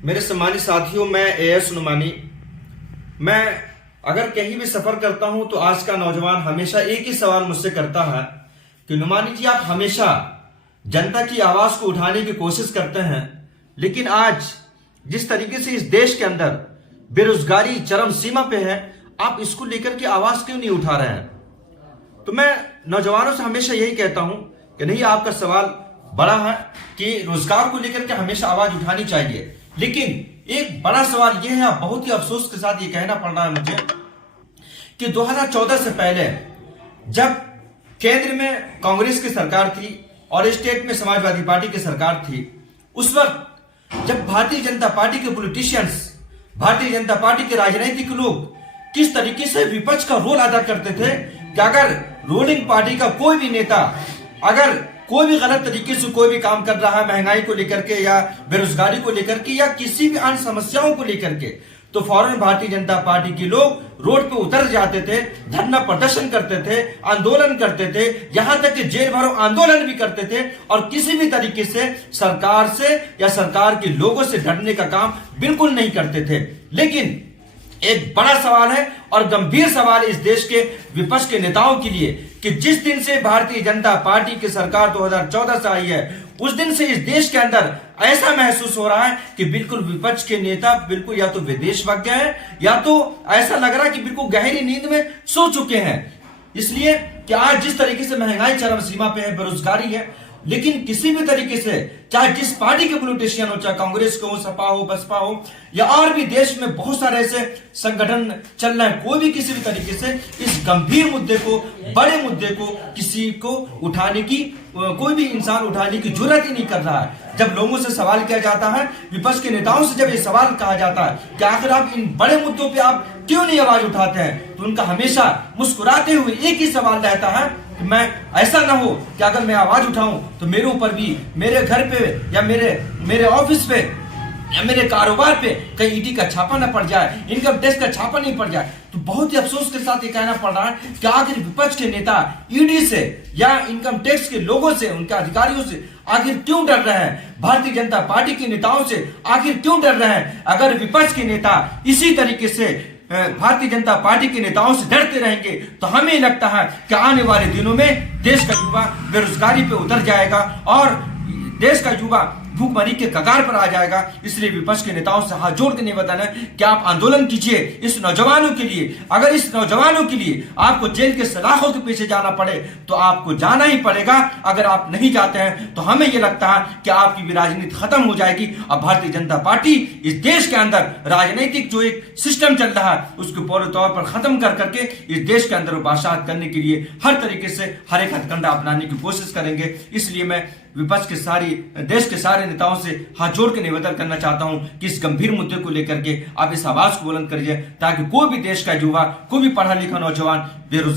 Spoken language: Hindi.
मेरे सम्मानित साथियों, मैं एएस नुमानी। मैं अगर कहीं भी सफर करता हूं तो आज का नौजवान हमेशा एक ही सवाल मुझसे करता है कि नुमानी जी, आप हमेशा जनता की आवाज को उठाने की कोशिश करते हैं, लेकिन आज जिस तरीके से इस देश के अंदर बेरोजगारी चरम सीमा पे है, आप इसको लेकर के आवाज क्यों नहीं उठा रहे हैं? तो मैं नौजवानों से हमेशा यही कहता हूं कि नहीं, आपका सवाल बड़ा है कि रोजगार को लेकर के हमेशा आवाज उठानी चाहिए, लेकिन एक बड़ा सवाल यह है, बहुत ही अफसोस के साथ ये कहना पड़ रहा है मुझे कि 2014 से पहले जब केंद्र में कांग्रेस की सरकार थी और स्टेट में समाजवादी पार्टी की सरकार थी, उस वक्त जब भारतीय जनता पार्टी के पॉलिटिशियंस, भारतीय जनता पार्टी के राजनीतिक लोग किस तरीके से विपक्ष का रोल अदा करते थे कि अगर रूलिंग पार्टी का कोई भी नेता अगर कोई भी गलत तरीके से कोई भी काम कर रहा है, महंगाई को लेकर के या बेरोजगारी को लेकर के या किसी भी अन्य समस्याओं को लेकर के, तो फौरन भारतीय जनता पार्टी के लोग रोड पे उतर जाते थे, धरना प्रदर्शन करते थे, आंदोलन करते थे, यहां तक कि जेल भरो आंदोलन भी करते थे और किसी भी तरीके से सरकार से या सरकार के लोगों से डरने का काम बिल्कुल नहीं करते थे। लेकिन एक बड़ा सवाल है और गंभीर सवाल इस देश के विपक्ष के नेताओं के लिए कि जिस दिन से भारतीय जनता पार्टी की सरकार 2014 से आई है, उस दिन से इस देश के अंदर ऐसा महसूस हो रहा है कि बिल्कुल विपक्ष के नेता बिल्कुल या तो विदेश भाग गए हैं या तो ऐसा लग रहा है कि बिल्कुल गहरी नींद में सो चुके हैं। इसलिए कि आज जिस तरीके से महंगाई चरम सीमा पे है, बेरोजगारी है, लेकिन किसी भी तरीके से चाहे जिस पार्टी के पॉलिटिशियन हो, चाहे कांग्रेस को हो, सपा हो, बसपा हो या और भी देश में बहुत सारे ऐसे संगठन चल रहे हैं, कोई भी किसी भी तरीके से इस गंभीर मुद्दे को, बड़े मुद्दे को किसी को उठाने की, कोई भी इंसान उठाने की जरूरत ही नहीं कर रहा है। जब लोगों से सवाल किया जाता है, विपक्ष के नेताओं से जब ये सवाल कहा जाता है कि आखिर आप इन बड़े मुद्दों पे आप क्यों नहीं आवाज उठाते हैं, तो उनका हमेशा मुस्कुराते हुए एक ही सवाल रहता है कि मैं ऐसा ना हो कि अगर मैं आवाज उठाऊं तो मेरे ऊपर भी, मेरे घर पे या मेरे ऑफिस पे या मेरे कारोबार पे कहीं ईडी का छापा ना पड़ जाए, इनकम टैक्स का छापा नहीं पड़ जाए। तो बहुत ही अफसोस के साथ ये कहना पड़ रहा है कि आखिर विपक्ष के नेता ईडी से या इनकम टैक्स के लोगों से, उनके अधिकारियों से आखिर क्यों डर रहे हैं? भारतीय जनता पार्टी के नेताओं से आखिर क्यों डर रहे हैं? अगर विपक्ष के नेता इसी तरीके से भारतीय जनता पार्टी के नेताओं से डरते रहेंगे तो हमें लगता है कि आने वाले दिनों में देश का युवा बेरोजगारी पे उतर जाएगा और देश का युवा भूखमरी के कगार पर आ जाएगा। इसलिए विपक्ष के नेताओं से हाथ जोड़ के निवेदन है कि आप आंदोलन कीजिए इस नौजवानों के लिए। अगर इस नौजवानों के लिए आपको जेल के सलाखों के पीछे जाना पड़े तो आपको जाना ही पड़ेगा। अगर आप नहीं जाते हैं तो हमें यह लगता है कि आपकी भी राजनीति खत्म हो जाएगी और भारतीय जनता पार्टी इस देश के अंदर राजनीतिक जो एक सिस्टम चल रहा है उसको पूरे तौर पर खत्म कर करके इस देश के अंदर बादशाहत करने के लिए हर तरीके से हर एक हथकंडा अपनाने की कोशिश करेंगे। इसलिए मैं विपक्ष के देश के सारे नेताओं से हाथ जोड़ के निवेदन करना चाहता हूं कि इस गंभीर मुद्दे को लेकर के आप इस आवाज को बुलंद करिए ताकि कोई भी देश का युवा, कोई भी पढ़ा लिखा नौजवान बेरोजगार